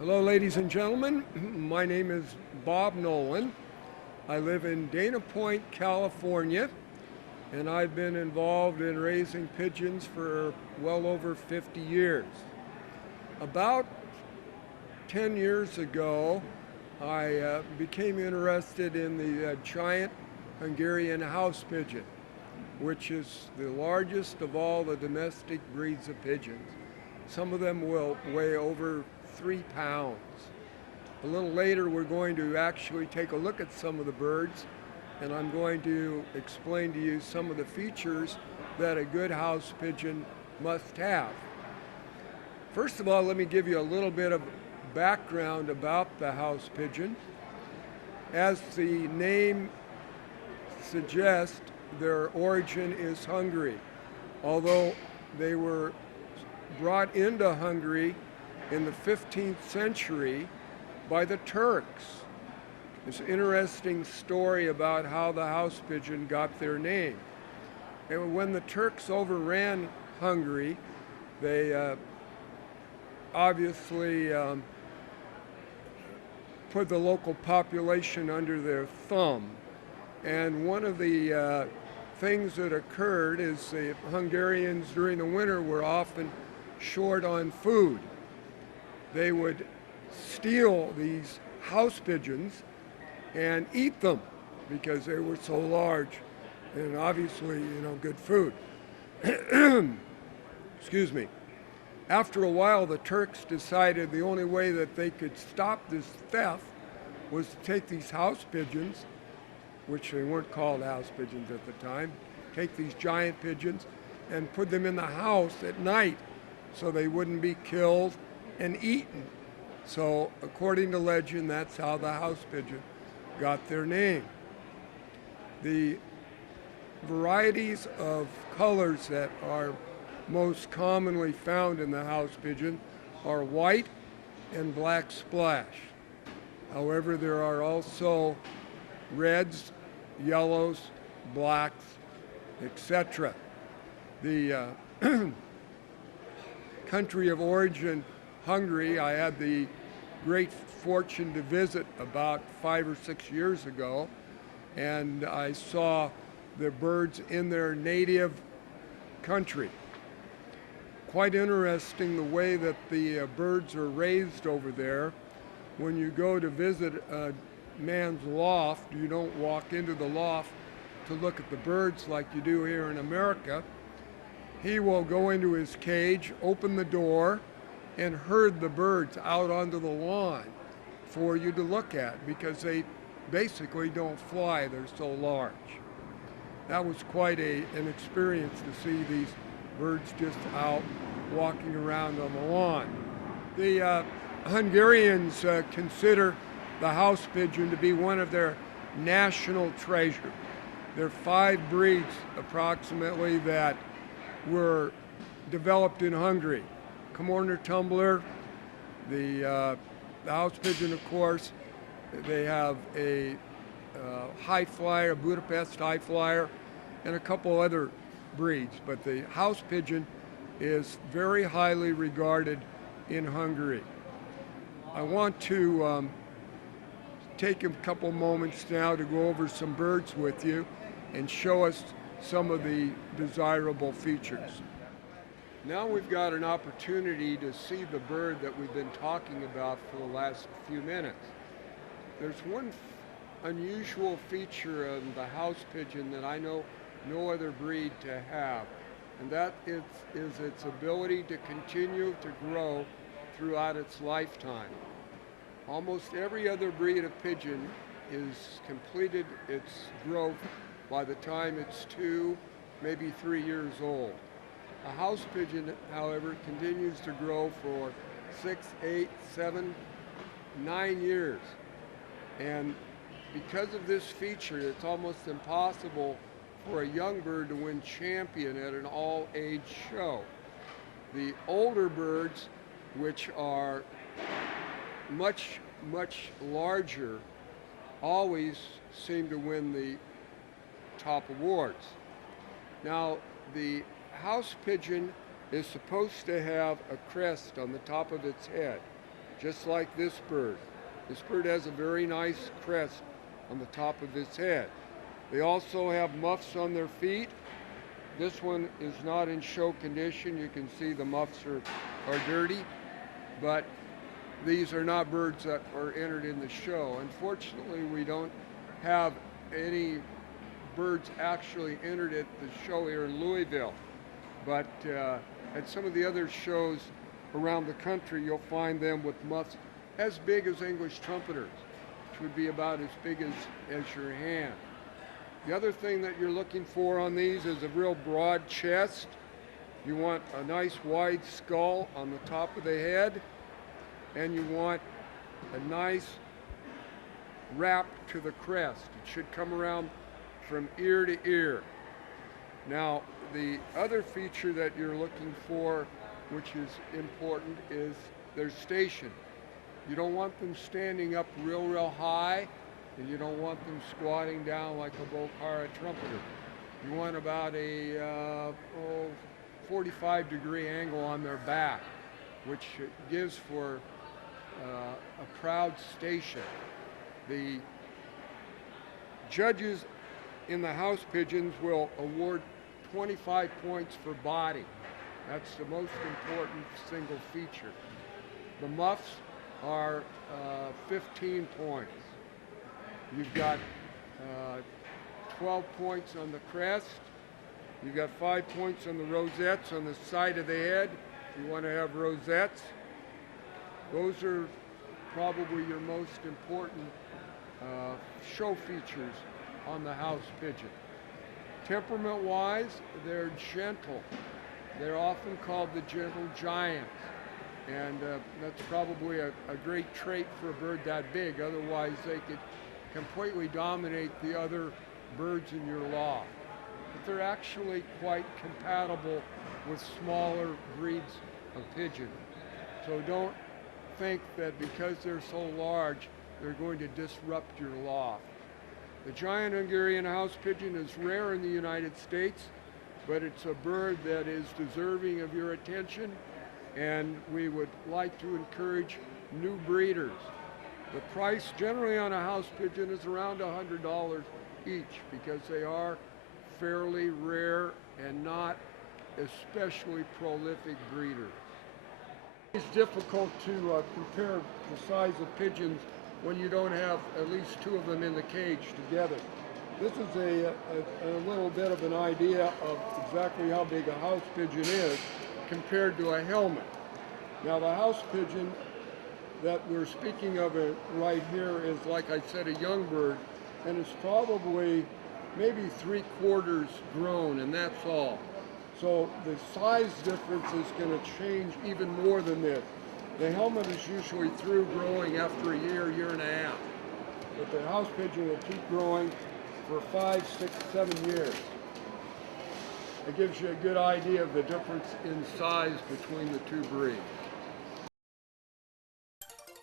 Hello, ladies and gentlemen. My name is Bob Nolan. I live in Dana Point, California, and I've been involved in raising pigeons for well over 50 years. About 10 years ago, I became interested in the giant Hungarian house pigeon, which is the largest of all the domestic breeds of pigeons. Some of them will weigh over 3 pounds. A little later, we're going to actually take a look at some of the birds, and I'm going to explain to you some of the features that a good house pigeon must have. First of all, let me give you a little bit of background about the house pigeon. As the name suggests, their origin is Hungary, although they were brought into Hungary in the 15th century by the Turks. It's an interesting story about how the house pigeon got their name. And when the Turks overran Hungary, they obviously put the local population under their thumb. And one of the things that occurred is the Hungarians during the winter were often short on food. They would steal these house pigeons and eat them because they were so large and obviously, good food. Excuse me. After a while, the Turks decided the only way that they could stop this theft was to take these house pigeons, which they weren't called house pigeons at the time, take these giant pigeons and put them in the house at night so they wouldn't be killed and eaten. So, according to legend, that's how the house pigeon got their name. The varieties of colors that are most commonly found in the house pigeon are white and black splash. However, there are also reds, yellows, blacks, etc. The country of origin, Hungary, I had the great fortune to visit about 5 or 6 years ago, and I saw the birds in their native country. Quite interesting the way that the birds are raised over there. When you go to visit a man's loft, you don't walk into the loft to look at the birds like you do here in America. He will go into his cage, open the door, and herd the birds out onto the lawn for you to look at because they basically don't fly, they're so large. That was quite an experience to see these birds just out walking around on the lawn. The Hungarians consider the house pigeon to be one of their national treasures. There are 5 breeds approximately that were developed in Hungary. Comorner tumbler, the house pigeon, of course. They have a high flyer, a Budapest high flyer, and a couple other breeds. But the house pigeon is very highly regarded in Hungary. I want to take a couple moments now to go over some birds with you and show us some of the desirable features. Now we've got an opportunity to see the bird that we've been talking about for the last few minutes. There's one unusual feature of the house pigeon that I know no other breed to have, and that is its ability to continue to grow throughout its lifetime. Almost every other breed of pigeon is completed its growth by the time it's 2, maybe 3 years old. A house pigeon, however, continues to grow for 6, 8, 7, 9 years. And because of this feature, it's almost impossible for a young bird to win champion at an all-age show. The older birds, which are much, much larger, always seem to win the top awards. Now, the house pigeon is supposed to have a crest on the top of its head. just like this bird. This bird has a very nice crest on the top of his head. They also have muffs on their feet. This one is not in show condition. You can see the muffs are dirty, but these are not birds that are entered in the show. Unfortunately, we don't have any birds actually entered at the show here in Louisville, but at some of the other shows around the country, you'll find them with muffs as big as English trumpeters, which would be about as big as your hand. The other thing that you're looking for on these is a real broad chest. You want a nice wide skull on the top of the head, and you want a nice wrap to the crest. It should come around from ear to ear. Now, the other feature that you're looking for, which is important, is their station. You don't want them standing up real high, and you don't want them squatting down like a Bokhara trumpeter. You want about a 45-degree angle on their back, which gives for a proud station. The judges in the house pigeons will award 25 points for body. That's the most important single feature. The muffs are 15 points. You've got 12 points on the crest. You've got 5 points on the rosettes on the side of the head. You want to have rosettes. Those are probably your most important show features on the house pigeon. Temperament-wise, they're gentle. They're often called the gentle giants. And that's probably a great trait for a bird that big. Otherwise, they could completely dominate the other birds in your loft. But they're actually quite compatible with smaller breeds of pigeon. So don't think that because they're so large, they're going to disrupt your loft. The giant Hungarian house pigeon is rare in the United States, but it's a bird that is deserving of your attention, and we would like to encourage new breeders. The price generally on a house pigeon is around $100 each because they are fairly rare and not especially prolific breeders. It's difficult to compare the size of pigeons when you don't have at least two of them in the cage together. This is a little bit of an idea of exactly how big a house pigeon is compared to a helmet. Now, the house pigeon that we're speaking of right here is, like I said, a young bird, and it's probably maybe 3/4 grown, and that's all. So the size difference is going to change even more than this. The helmet is usually through growing after a year and a half, but the house pigeon will keep growing for 5, 6, 7 years. It gives you a good idea of the difference in size between the two breeds.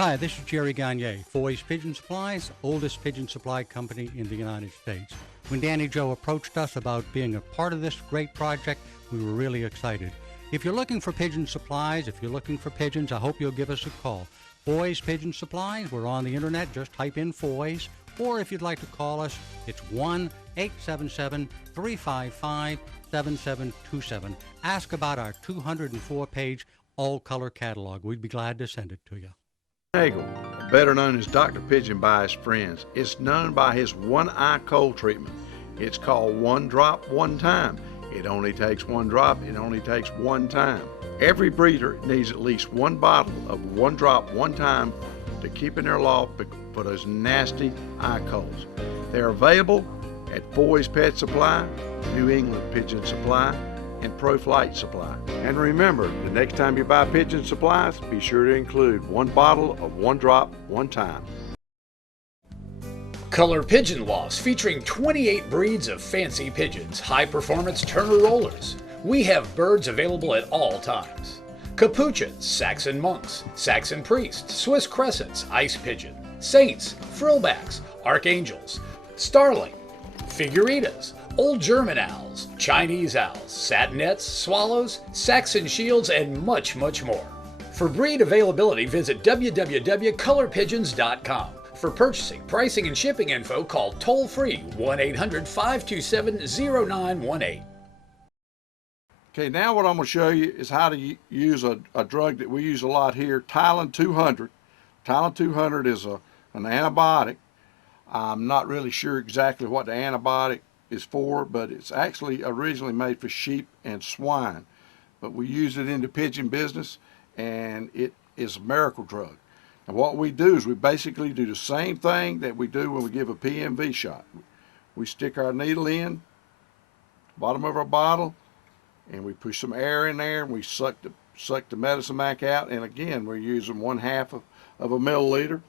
Hi, this is Jerry Gagne, Foy's Pigeon Supplies, oldest pigeon supply company in the United States. When Danny Joe approached us about being a part of this great project, we were really excited. If you're looking for pigeon supplies, if you're looking for pigeons, I hope you'll give us a call. Foy's Pigeon Supplies, we're on the internet, just type in Foy's, or if you'd like to call us, it's 1-877-355-7727. Ask about our 204-page all-color catalog. We'd be glad to send it to you. Nagel, better known as Dr. Pigeon by his friends, is known by his one-eye cold treatment. It's called One Drop, One Time. It only takes one drop, it only takes one time. Every breeder needs at least one bottle of One Drop, One Time to keep in their loft for those nasty eye colds. They're available at Foy's Pet Supply, New England Pigeon Supply, and Pro Flight Supply. And remember, the next time you buy pigeon supplies, be sure to include one bottle of One Drop, One Time. Color Pigeon Lofts featuring 28 breeds of fancy pigeons, high-performance Turner rollers. We have birds available at all times. Capuchins, Saxon monks, Saxon priests, Swiss crescents, ice pigeon, saints, frillbacks, archangels, starling, figuritas, old German owls, Chinese owls, satinets, swallows, Saxon shields, and much, much more. For breed availability, visit www.colorpigeons.com. For purchasing, pricing, and shipping info, call toll-free 1-800-527-0918. Okay, now what I'm going to show you is how to use a drug that we use a lot here, Tylen 200. Tylen 200 is an antibiotic. I'm not really sure exactly what the antibiotic is for, but it's actually originally made for sheep and swine. But we use it in the pigeon business, and it is a miracle drug. And what we do is we basically do the same thing that we do when we give a PMV shot. We stick our needle in, bottom of our bottle, and we push some air in there, and we suck the medicine back out. And again, we're using 1/2 of a milliliter.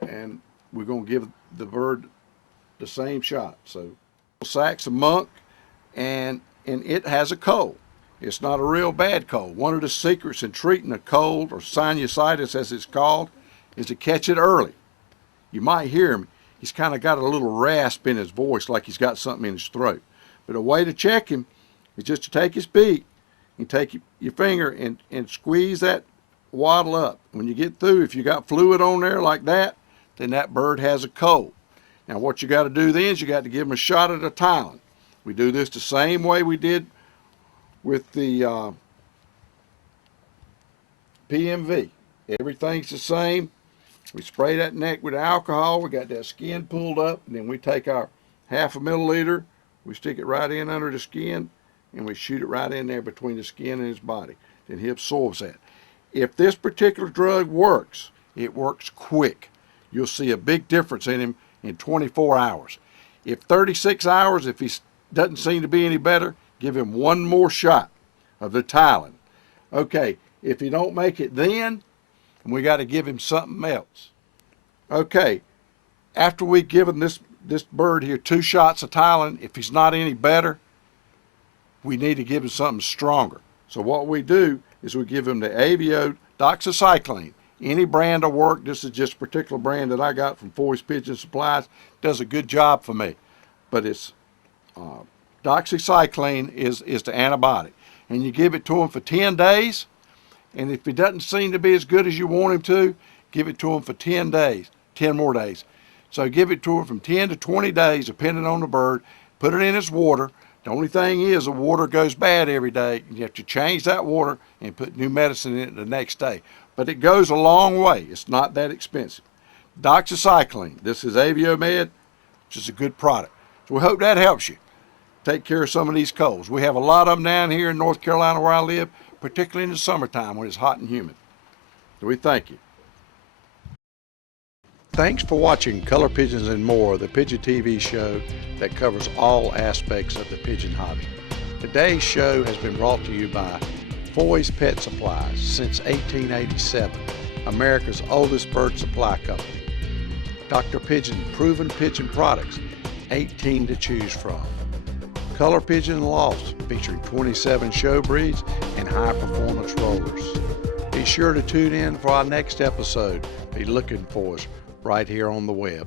And we're going to give the bird the same shot. So, Saxon monk, and it has a cold. It's not a real bad cold. One of the secrets in treating a cold, or sinusitis as it's called, is to catch it early. You might hear him. He's kind of got a little rasp in his voice, like he's got something in his throat. But a way to check him is just to take his beak and take your finger and squeeze that waddle up. When you get through, if you got fluid on there like that, then that bird has a cold. Now what you got to do then is you got to give him a shot of the Tylen. We do this the same way we did with the PMV. Everything's the same. We spray that neck with alcohol. We got that skin pulled up, and then we take our 1/2 milliliter, we stick it right in under the skin, and we shoot it right in there between the skin and his body. Then he absorbs that. If this particular drug works, it works quick. You'll see a big difference in him in 24 hours. If 36 hours, if he doesn't seem to be any better, give him one more shot of the Tylen. Okay, if he don't make it then, we got to give him something else. Okay, after we've given this bird here 2 shots of Tylen, if he's not any better, we need to give him something stronger. So what we do is we give him the Avio doxycycline. Any brand will work. This is just a particular brand that I got from Forest Pigeon Supplies. Does a good job for me. But it's doxycycline is the antibiotic. And you give it to him for 10 days. And if he doesn't seem to be as good as you want him to, give it to him for 10 days, 10 more days. So give it to him from 10 to 20 days, depending on the bird. Put it in his water. The only thing is the water goes bad every day. You have to change that water and put new medicine in it the next day. But it goes a long way. It's not that expensive. Doxycycline. This is Aviomed, which is a good product. So we hope that helps you take care of some of these colds. We have a lot of them down here in North Carolina where I live, particularly in the summertime when it's hot and humid. So we thank you. Thanks for watching Color Pigeons and More, the Pigeon TV show that covers all aspects of the pigeon hobby. Today's show has been brought to you by Foy's Pet Supplies, since 1887, America's oldest bird supply company. Dr. Pigeon Proven Pigeon Products, 18 to choose from. Color Pigeon Loft, featuring 27 show breeds and high performance rollers. Be sure to tune in for our next episode. Be looking for us right here on the web.